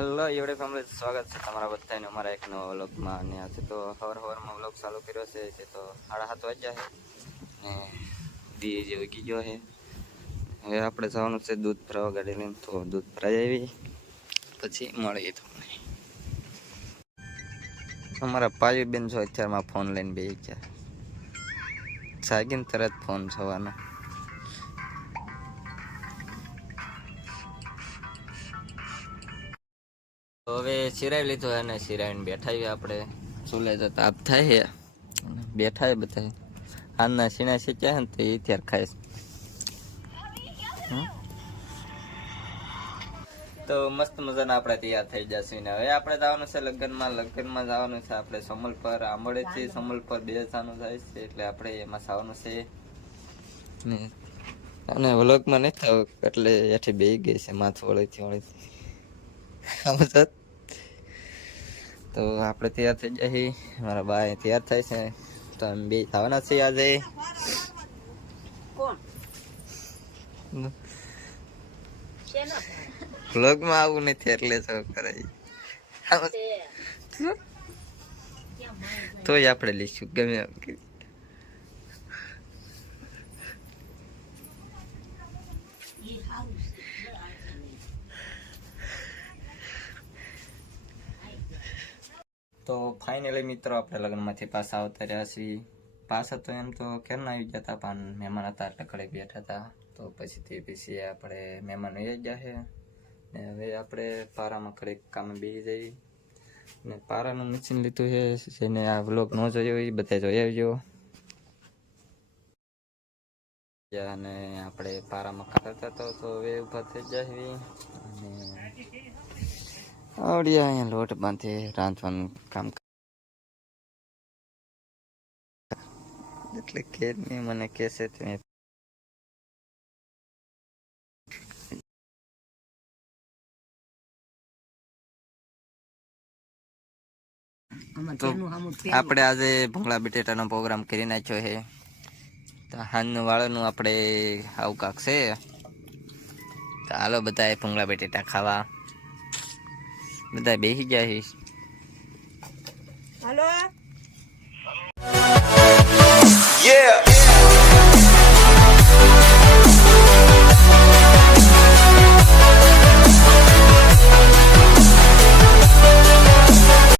Hello એવડે family, સ્વાગત છે તમારા બધાને અમારા એક નવા વ્લોગમાં. અને આજે તો સવારમાં વ્લોગ ચાલુ કર્યો છે તો 7:30 વાગ્યા છે ને દી જે ઉગી ગયો છે. હવે આપણે જવાનું છે દૂધ ભરાવા ગાડી લઈને, તો દૂધ ભરાઈ આવી પછી મળીએ તમને. અમારા પાયુ બેન જો અત્યારમાં ફોન લઈને બેસી ગયા, જાગીને તરત ફોન જોવાનો. તો હવે સિરાઈ લીધો અને સિરાઈને બેઠા આપણે ચૂલે તો તાપ થાય છે, બેઠા બધા હાલના સીણા શીખ્યા છે ને તો એ ત્યારે ખાય. તો મસ્ત મજાના આપણે તૈયાર થઈ જશે ને હવે આપણે જવાનું છે લગ્નમાં જવાનું છે આપણે સમલ પર. આંબળેથી સમલ પર 2 જવાનું થાય છે એટલે આપણે એમાં જવાનું છે ને. અને વ્લોગમાં નહીં થયું એટલે એથી બે ગઈ છે માથું વળીથી તો આપણે તૈયાર થઈ જાય. મારા બાય તૈયાર થાય છે તો અમે બે થવાના છીએ આજે. વ્લોગમાં આવું નથી એટલે શું કરે તોય આપણે લઈશું ગમે એમ. તો ફાઇનલી મિત્રો આપણે લગ્નમાંથી પાછા આવતા રહ્યા છીએ. પાછા તો એમ તો ક્યારના આવી ગયા હતા પણ મહેમાન હતા એટલે ઘડીક બેઠા હતા. તો પછી આપણે મહેમાન આવી ગયા છે ને હવે આપણે પારામાં ઘડીક કામે બેસી જઈએ. ને પારાનું મશીન લીધું છે, જેને આ વ્લોગ ન જોયો એ બધા જોઈ આવજો. અને આપણે પારામાં કાઢતા હતા તો હવે ઊભા થઈ જાય અને આવડ્યા અહીંયા લોટ બાંધે રાંધવાનું કામ. એટલે ખેત ને મને કહેશે તમે તો આપણે આજે ભૂંગળા બટેટાનો પ્રોગ્રામ કરી નાખ્યો છે. તો હાનનું વાળાનું આપણે આવું કાક છે. તો હાલો બધા ભૂંગળા બટેટા ખાવા બધા બેસી ગયા છે. હાલો